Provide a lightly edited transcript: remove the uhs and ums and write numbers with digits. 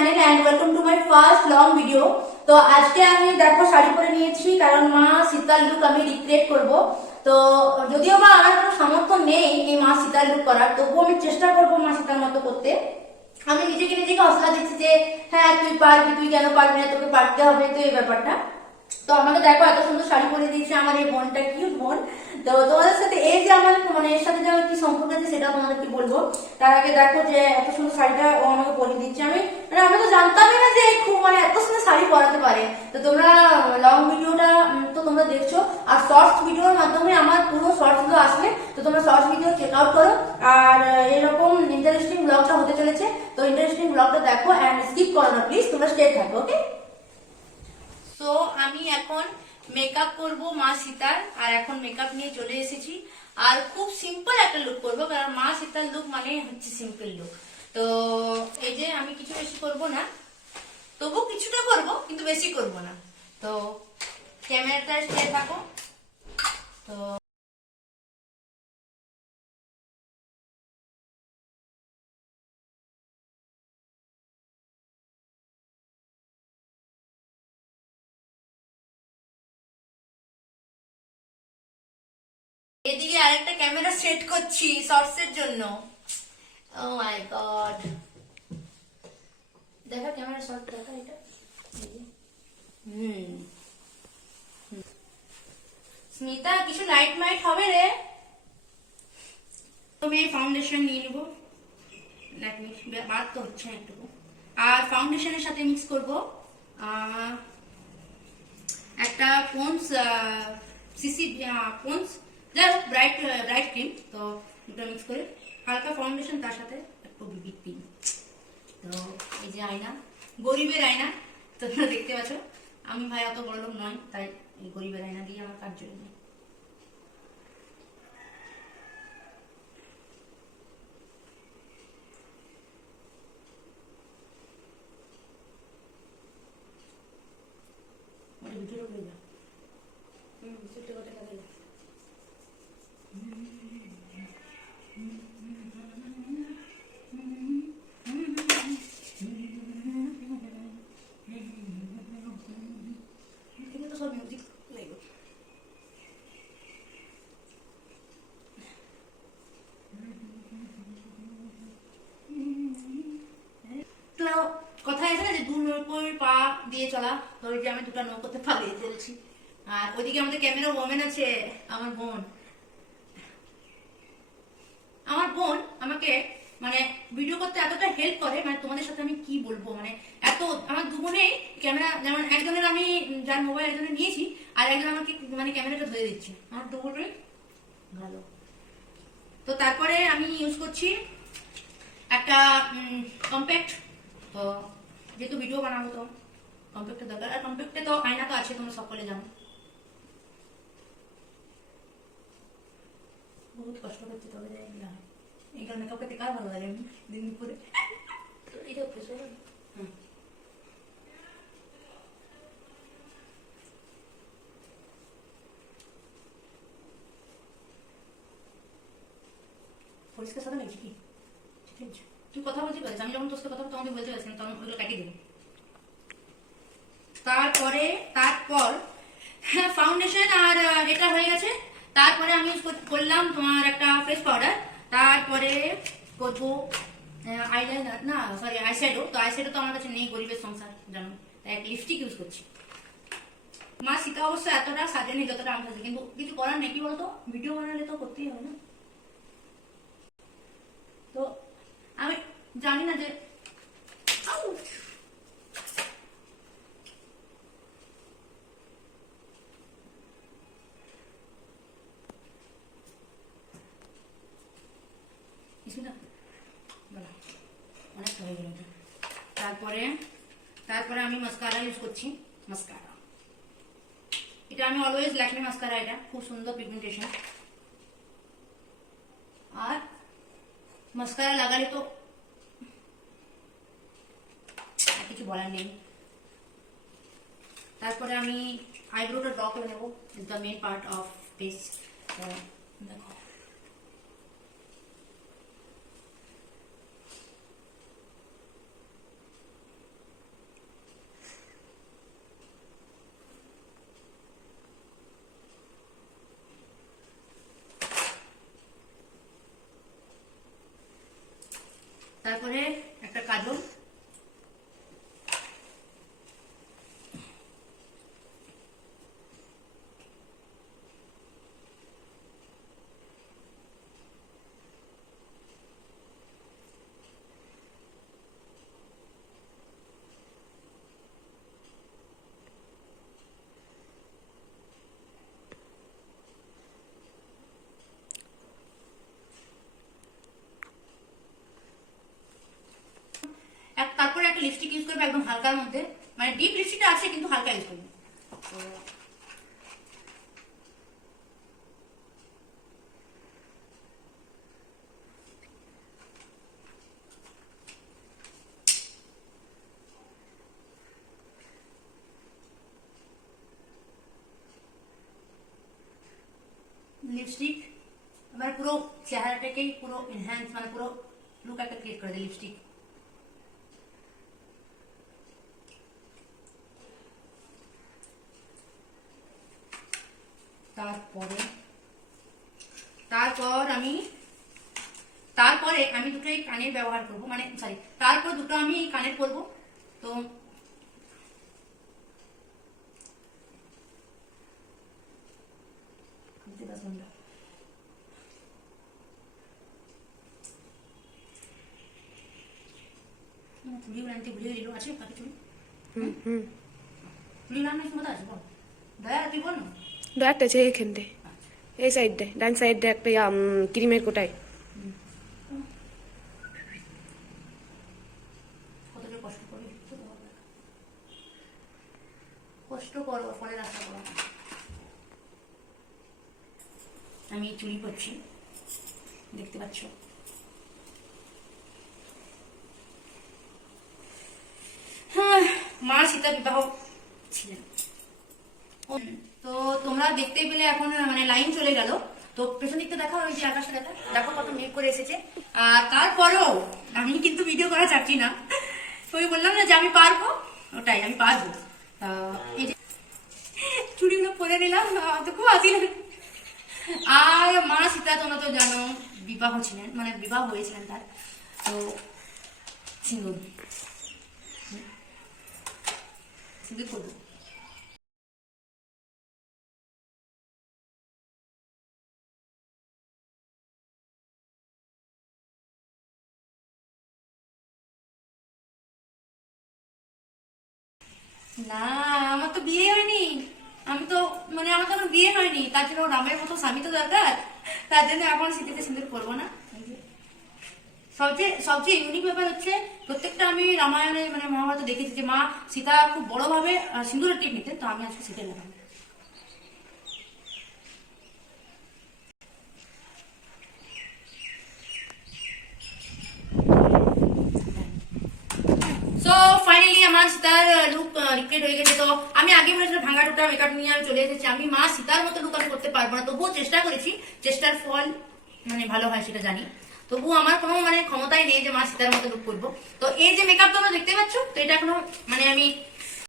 Channel and welcome to my first long video. তো আজকে আমি দেখো শাড়ি পরে নিয়েছি, কারণ মা সীতার লুক আমি রিক্রিয়েট করব। তো যদিও বা আমার কোনো সামর্থ্য নেই এই মা সীতার লুক করার, তবুও আমি চেষ্টা করবো মা সীতার মতো করতে। আমি নিজেকে নিজেকে হৌসলা দিচ্ছি যে হ্যাঁ তুই পারবি, তুই কেন পারবি না, তোকে পারতে হবে, তো এই ব্যাপারটা। তো আমাকে দেখো এত সুন্দর শাড়ি পরে দিয়েছে আমার এই বোনটা, কিউট বোন। তো তোমাদের সাথে এই যে আমার মানে এর সাথে যে আমার কি সম্পর্ক আছে সেটা তোমাদেরকে বলবো। তার আগে দেখো যে এত সুন্দর শাড়িটা ও আমাকে পরিয়ে দিচ্ছে। আমি তো জানতামই না যে খুব মানে এত সুন্দর শাড়ি পরাতে পারে। তো তোমরা লং ভিডিওটা তো তোমরা দেখছো, আর শর্টস ভিডিওর মাধ্যমে আমার পুরো শর্টস গুলো আসবে, তো তোমরা শর্টস ভিডিও চেক আউট করো। আর এরকম ইন্টারেস্টিং ব্লগটা হতে চলেছে, তো ইন্টারেস্টিং ব্লগটা দেখো এন্ড স্কিপ করো না প্লিজ, তোমরা স্টে থাকো, ওকে। সো আমি এখন মেকআপ করব মা সীতার, আর এখন মেকআপ নিয়ে চলে এসেছি। আর খুব সিম্পল একটা লুক করব, কারণ মা সীতার লুক মানে হচ্ছে সিম্পল লুক। তো এই যে আমি কিছু বেশি করব না, তবু কিছুটা করব কিন্তু বেশি করব না। তো ক্যামেরাটা স্টে থাকো। তো এদিকে আরেকটা ক্যামেরা সেট করছি শর্টস এর জন্য। ও মাই গড, দেখা ক্যামেরা শর্ট দেখা এটা। হুম, স্মিতা কিছু লাইট মাইট হবে রে। তো আমি ফাউন্ডেশন নিয়ে নেবো, বাদ তো হচ্ছে না একটু। আর ফাউন্ডেশনের সাথে মিক্স করব একটা পন্স সিসি পন্স, যাই হোক ব্রাইট ব্রাইট ক্রিম। তো দুটো মিক্স করে হালকা ফাউন্ডেশন, তার সাথে একটু বিবি ক্রিম। তো এই যে আয়না, গরিবের আয়না, তোমরা দেখতে পাচ্ছ। আমি ভাই অত বড় লোক নয়, তাই এই গরিবের আয়না দিয়ে আমার কাজ চলে যায়। ভিডিও করে যা, ভিডিও করতে লাগে। কথায় আছে না যে দু নৌকোর পা দিয়ে চলা, তো ওই যে আমি দুটো নৌকোতে পা দিয়ে চলছি। আর ওইদিকে আমাদের ক্যামেরা ওমেন আছে, আমার বোন। আমার বোন আমাকে মানে ভিডিও করতে এতটা হেল্প করে, মানে তোমাদের সাথে আমি কি বলবো, মানে এত আমার দু বোনেই ক্যামেরা, যেমন একজনের আমি যার মোবাইল একজনের নিয়েছি, আর একজন আমাকে মানে ক্যামেরাটা ধরে দিচ্ছে, আমার দু বোনই ভালো। তো তারপরে আমি ইউজ করছি একটা কম্প্যাক্ট। তো যেহেতু ভিডিও বানাবো তো কম্প্যাক্টের দরকার, আর কম্প্যাক্টে তো আয়না তো আছে, তোমরা সকলে জানো। বহুত কষ্ট করছে তবে যাই না, এই কারণে মেকআপ করতে কার ভালো লাগে দিন দুপুরে। এটা প্রেশার পরিষ্কার সাদা লাগছে কি? ঠিক আছে, তুই কথা বলতে পারিস, আমি যখন তোর সাথে কথা বলতে আমাকে বলতে পারিস না, তখন ওইগুলো কাটিয়ে দেবো। তারপর ফাউন্ডেশন আর এটা হয়ে গেছে। তারপরে আমি ইউজ করলাম তোমার একটা ফেস পাউডার। তারপরে করবো আইলাইনার, না সরি আইশ্যাডো। তো আইশ্যাডো তো আমার কাছে নেই, গরিবের সংসার জানো, তাই একটা লিপস্টিক ইউজ করছি। মা সীতা অবশ্য এতটা সাজেনি যতটা আমি সাজি, কিন্তু কিছু করার নেই, কি বলতো ভিডিও বানালে তো করতেই হবে না। তো আমি জানি না যে অনেকটা হয়ে গেল। তারপরে আমি মাস্কারা ইউজ করছি। মাস্কারা এটা আমি অলওয়েজ ল্যাকমে মাস্কারা, এটা খুব সুন্দর পিগমেন্টেশন। আর মাস্কারা লাগালে তো কিছু বলার নেই। তারপরে আমি আইব্রোটা ড্র করে নেবো, is the main part of this. দেখো তারপরে একটা কাজল, তারপরে একটা লিপস্টিক ইউজ করবে একদম হালকার মধ্যে, মানে ডিপ লিপস্টিকটা আছে কিন্তু হালকা ইউজ করবে। লিপস্টিক মানে পুরো চেহারাটাকেই পুরো এনহ্যান্স, মানে পুরো লুক একটা ক্রিয়েট করে দেয় লিপস্টিক। তারপরে আমি দুটোই কানের ব্যবহার করব, মানে সরি তারপর দুটো আমি কানের পরবো। তো চুড়ি আনতে ভুলে গেল, আছে কাকে চুড়ি? চুড়ি রান্নার ক্ষমতা আছে বল, দয়া তুই বল না। একটা আছে এইখানটায়, এই সাইডটায়, ডান সাইডে একটা ক্রিমের কোটায়। কতটা কষ্ট করবি, কষ্ট করো, পরে রাস্তা করো। আমি চুড়ি করছি, দেখতে পাচ্ছ। হ্যাঁ, মা সীতা বিবাহ ছিলেন। তো তোমরা দেখতে পেলে এখন মানে লাইন চলে গেল। তো পেছন দিকটা দেখো, ওই যে আকাশটা দেখো, দেখো কত মেঘ করে এসেছে। আর তারপরেও আমি কিন্তু ভিডিও করা চাচ্ছি না, ওই বললাম না যে আমি পারবো, ওটাই আমি পারবো। এই যে চুড়িগুলো পরে নিলাম, তো খুব হাসি লাগে। আর মা সীতা তোমরা তো জানো বিবাহ ছিলেন, মানে বিবাহ হয়েছিলেন তার। তো সিঁদুর সিঁদুর করবো। না, আমার তো বিয়ে হয়নি, আমি তো মানে আমার তো এখন বিয়ে হয়নি, তার জন্য রামের মতো স্বামী তো দরকার, তার জন্য এখন শীতেতে সিঁদুর করবো না। সবচেয়ে ইউনিক ব্যাপার হচ্ছে, প্রত্যেকটা আমি রামায়ণে মানে মহাভারতে দেখেছি যে মা সীতা খুব বড়ভাবে সিঁদুরের টিপ নিতেন, তো আমি আজকে শিখে নিলাম। সো ফাইনালি আমার সীতার লুক রিক্রিয়েট হয়ে গেছে। তো আমি আগে বলেছিলাম ভাঙা টুকরা মেকআপ নিয়ে আমি চলে এসেছি। আমি মা সীতার মতো লুক আমি করতে পারবো না, তবুও চেষ্টা করেছি, চেষ্টার ফল মানে ভালো হয় সেটা জানি। তবুও আমার কোনো মানে ক্ষমতাই নেই যে মা সীতার মতো লুক করবো। তো এই যে মেকআপ তোমরা দেখতে পাচ্ছ, তো এটা এখনো মানে আমি